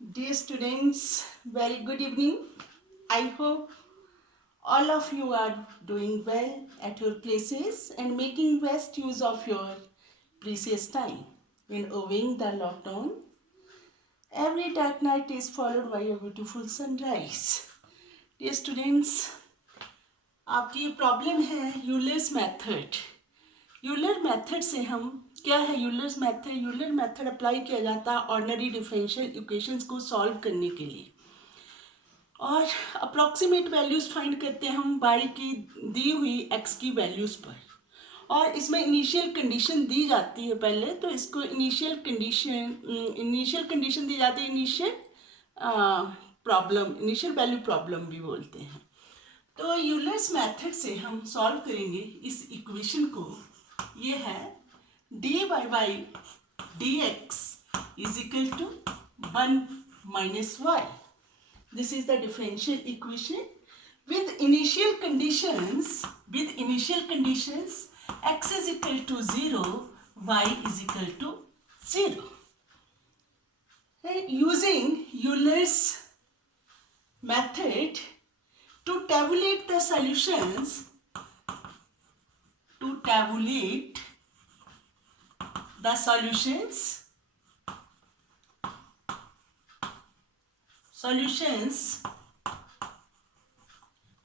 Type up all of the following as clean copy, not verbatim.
Dear students, very good evening. I hope all of you are doing well at your places and making best use of your precious time. In obeying the lockdown, every dark night is followed by a beautiful sunrise. Dear students, आपकी ये प्रॉब्लम है Euler's method. Euler method से हम क्या है Euler method apply किया जाता है ऑर्डिनरी डिफरेंशियल इक्वेशंस को सॉल्व करने के लिए और अप्रॉक्सीमेट वैल्यूज फाइंड करते हैं हम y की दी हुई x की वैल्यूज पर। और इसमें इनिशियल कंडीशन दी जाती है पहले, तो इसको इनिशियल कंडीशन दी जाती है, इनिशियल वैल्यू प्रॉब्लम भी बोलते हैं। तो यूलर्स मेथड से हम सॉल्व करेंगे इस इक्वेशन को। ये है dy by dx is equal to 1 minus y. This is the differential equation with initial conditions. X is equal to 0, y is equal to 0. And using Euler's method to tabulate the solutions,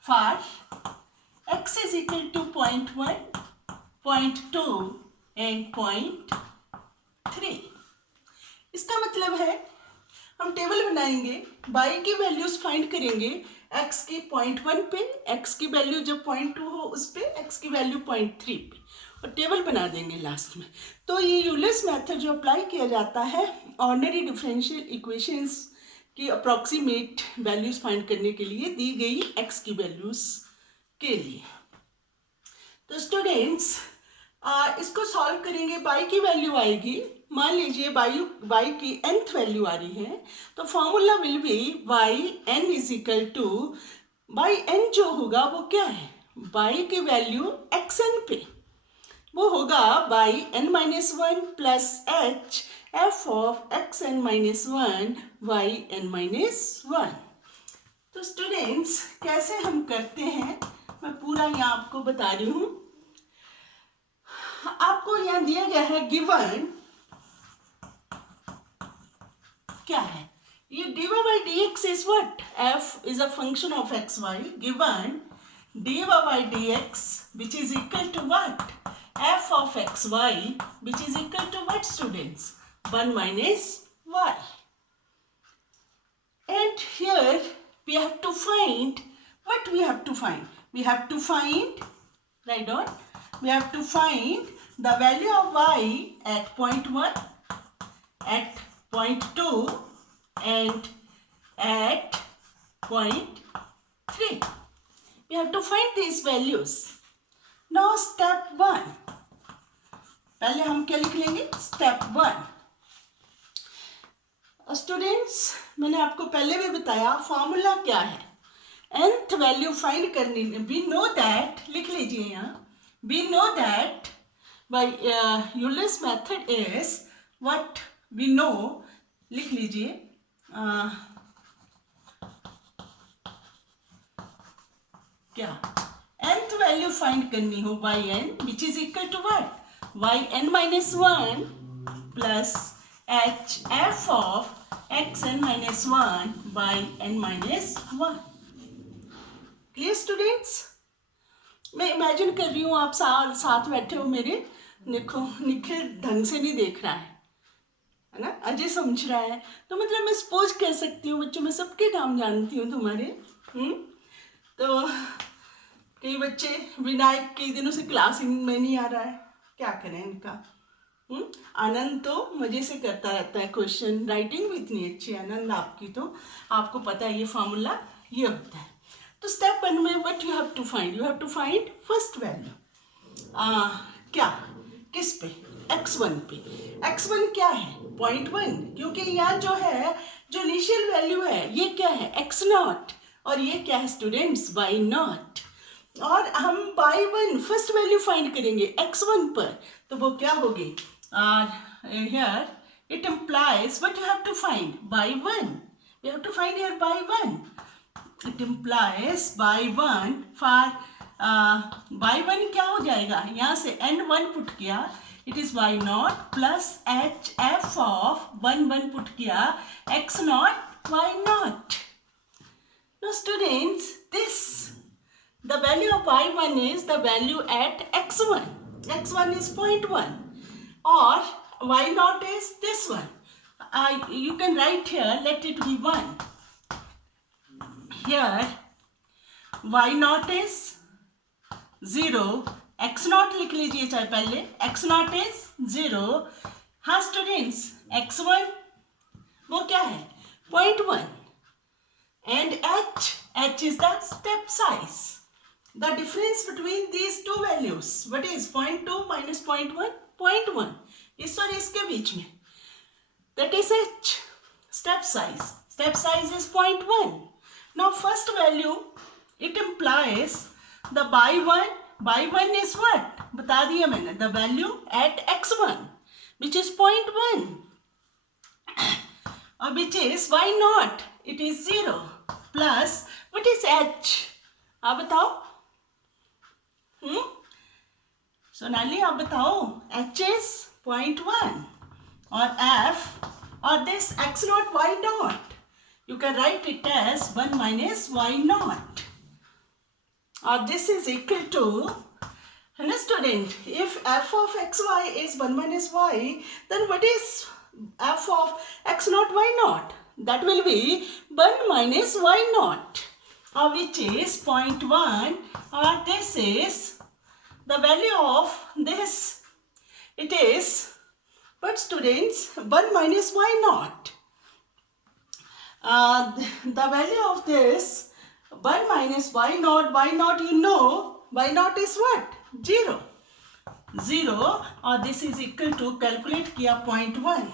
for x is equal to 0.1, 0.2 and 0.3. इसका मतलब है हम टेबल बनाएंगे, y की values find करेंगे x की 0.1 पे, x की वैल्यू जब 0.2 हो उस पे, x की वैल्यू 0.3 पे, और टेबल बना देंगे लास्ट में। तो ये यूलर्स मेथड जो अप्लाई किया जाता है ऑर्डिनरी डिफरेंशियल इक्वेशंस की अप्रॉक्सीमेट वैल्यूज फाइंड करने के लिए दी गई x की वैल्यूज के लिए। तो स्टूडेंट्स इसको सॉल्व करेंगे, y की वैल्यू आएगी, मान लीजिए y की nth वैल्यू आ रही है, तो formula will be yn is equal to yn जो होगा वो क्या है, y की वैल्यू xn पे वो होगा yn minus 1 plus h f of xn minus 1 yn minus 1। तो स्टूडेंट्स कैसे हम करते हैं मैं पूरा यहाँ आपको बता रही हूँ। आपको यहाँ दिया गया है गिवन क्या है, ये dy by dx is what, f is a function of xy, given dy by dx which is equal to what, f of xy which is equal to what students, 1 minus y. And here we have to find, what we have to find, write down, we have to find the value of y at 0.1, at 0.2 and at 0.3. We have to find these values. Now step 1, पहले हम क्या लिख लेंगे, step 1। स्टूडेंट्स मैंने आपको पहले भी बताया फॉर्मूला क्या है, nth वैल्यू फाइंड करनी है। वी नो दैट, लिख लीजिए यहाँ, we know that by Euler's method is what we know, लिख लीजिए क्या nth वैल्यू फाइंड करनी हो yn which is equal to what, yn minus 1 plus h f of xn minus 1 by n minus 1। Clear students, मैं imagine कर रही हूँ आप साथ बैठे हो मेरे, देखो निखिल ढंग से नहीं देख रहा है ना, अजय समझ रहा है, तो मतलब मैं सपोज कह सकती हूँ बच्चों, मैं सबके नाम जानती हूँ तुम्हारे। तो कई बच्चे विनायक कई दिनों से क्लास में नहीं आ रहा है, क्या करें इनका। आनंद तो मजे से करता रहता है, क्वेश्चन राइटिंग भी इतनी अच्छी है आनंद आपकी, तो आपको पता है ये फॉर्मूला ये होता है। तो स्टेप 1 में what you have to find, first value क्या, किस पे, x1 पे। x1 क्या है, 0.1, क्योंकि यहाँ जो है जो इनिशियल वैल्यू है ये क्या है, x0, और ये क्या है स्टूडेंट्स, y0। और हम y1 फर्स्ट वैल्यू फाइंड करेंगे x1 पर, तो वो क्या होगी, here it implies what you have to find? By 1. We have to find here by 1. It implies by 1 for by 1 क्या हो जाएगा? यहाँ से n1 पुट किया, it is y0 plus hf of 1 पुट किया, x0 y0. Now students, the value of y1 is the value at x1. x1 is 0.1 or y0 is this one. You can write here, let it be 1. Here y0 is 0, x0 लिख लीजिए चाहे पहले, x0 is 0. हाँ students, x1 वो क्या है? 0.1 and h is the step size. The difference between these two values, what is 0.2 minus 0.1? 0.1. इस और इसके बीच में, that is h, step size. Step size is 0.1. Now first value, it implies the by 1 is what? बता दिया मैंने, the value at x1 which is 0.1 or which is y0, it is 0 plus what is h? आप बताओ. सोनाली आप बताओ, h is 0.1 or f or this x0 y0. You can write it as 1 minus y0 or this is equal to, student, if f of xy is 1 minus y, then what is f of x0 y0? That will be 1 minus y0 or which is 0.1 or this is the value of this, it is what students? 1 minus y0. The value of this 1 minus y0 you know, y0 is what? 0. 0 or this is equal to, calculate किया 0.1.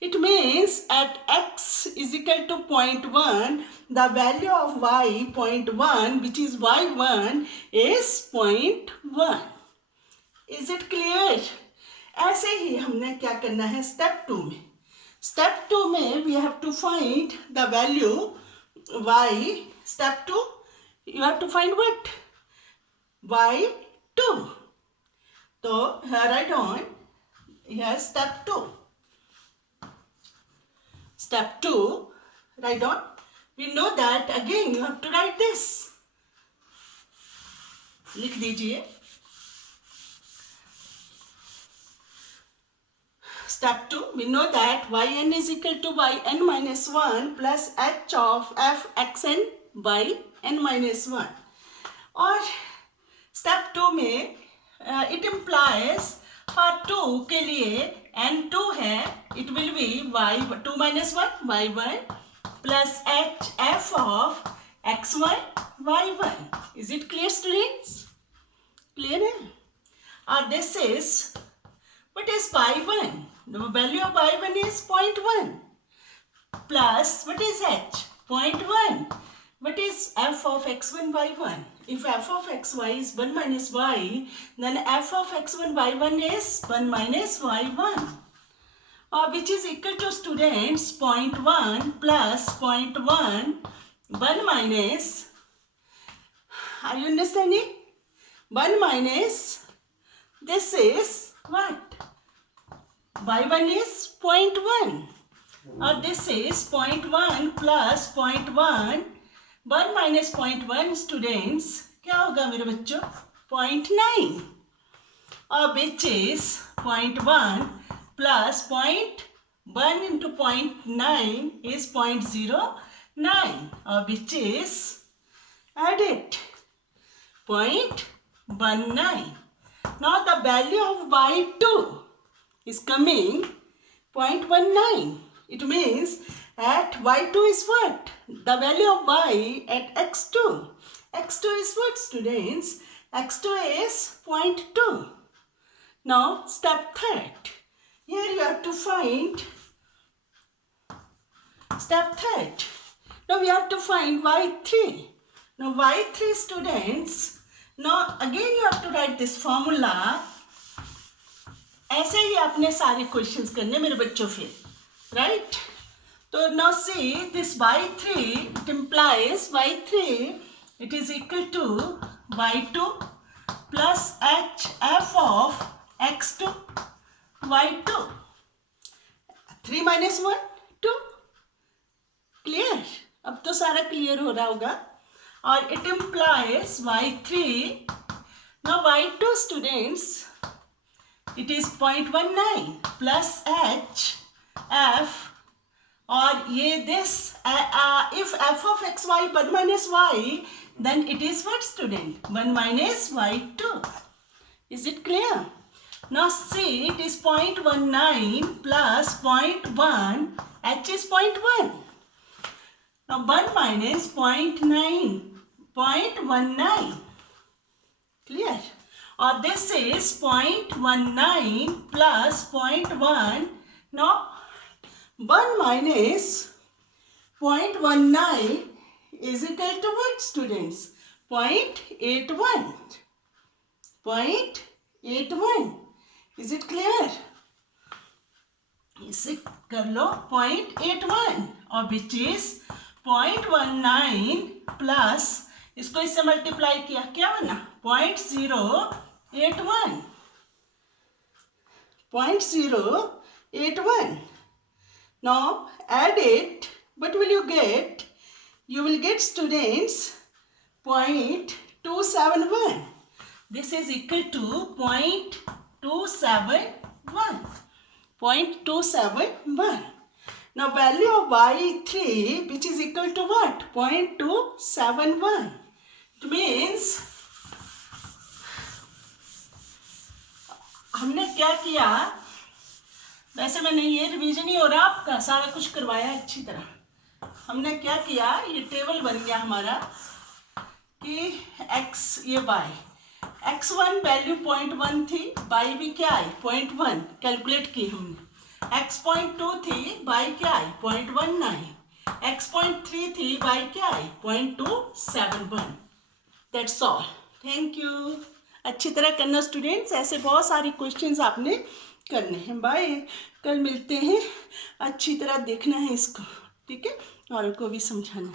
It means at x is equal to 0.1, the value of y 0.1 which is y1 is 0.1. Is it clear? ऐसे ही हमने क्या करना है स्टेप 2 में. स्टेप 2 में we have to find the value y. Step 2, you have to find what? y2. So write on here step 2. Step 2, write on. We know that again you have to write this. लिख दीजिए. Step 2, we know that yn is equal to yn minus 1 plus h of f xn by n minus 1. और step 2 में it implies for 2 के लिए n2 है, it will be y2 minus 1 y1 plus h f of x1 y1. Is it clear students? Clear है? और this is, what is y1? The value of y1 is 0.1 plus what is h? 0.1. What is f of x1 y1? If f of xy is 1 minus y, then f of x1 y1 is 1 minus y1. Which is equal to students 0.1 plus 0.1 1 minus, are you understanding? 1 minus, this is what? y1 is 0.1 or this is 0.1 plus 0.1 1 minus 0.1 students क्या होगा मेरे बच्चों? 0.9 और which is 0.1 plus 0.1 into 0.9 is 0.09 or which is, add it, 0.19. Now the value of y2 is coming 0.19. It means at y2 is what? The value of y at x2. x2 is what students? x2 is 0.2. Now step 3. Here you have to find step 3. Now we have to find y3. Now y3 students. Now again you have to write this formula. ऐसे ही आपने सारे क्वेश्चंस करने मेरे बच्चों फिर, right? So now see this y3, it implies y3, it is equal to y2 plus hf of x2 y2. 3 minus 1 2. क्लियर? अब तो सारा क्लियर हो रहा होगा. और it implies y3. Now y2 students, it is 0.19 plus h f. और ये this if f of x y 1 minus y, then it is what student? 1 minus y2. Is it clear? Now see, it is 0.19 plus 0.1, h is 0.1. Now 1 minus 0.9, 0.19. Clear? Or this is 0.19 plus 0.1. Now 1 minus 0.19 is equal to what students? 0.81. 0.81. Is it clear? इसे कर लो 0.81 और which is 0.19 प्लस इसको इससे मल्टीप्लाई किया क्या बना 0.081. 0.081. Now add it. What will you get? You will get students 0.271. This is equal to 0.271. 0.271. Now value of y3 which is equal to what? 0.271. It means हमने क्या किया, वैसे मैंने ये रिवीजन ही हो रहा आपका, सारा कुछ करवाया अच्छी तरह. हमने क्या किया, ये टेबल बन गया हमारा कि x ये y, x1 वैल्यू 0.1 थी, y भी क्या है 0.1 कैलकुलेट की हमने, x.2 थी, y क्या है 0.19, x.3 थी, y क्या है 0.271. That's all. Thank you. अच्छी तरह करना स्टूडेंट्स, ऐसे बहुत सारी क्वेश्चंस आपने करने हैं. बाय. कल मिलते हैं. अच्छी तरह देखना है इसको, ठीक है, और को भी समझाना है.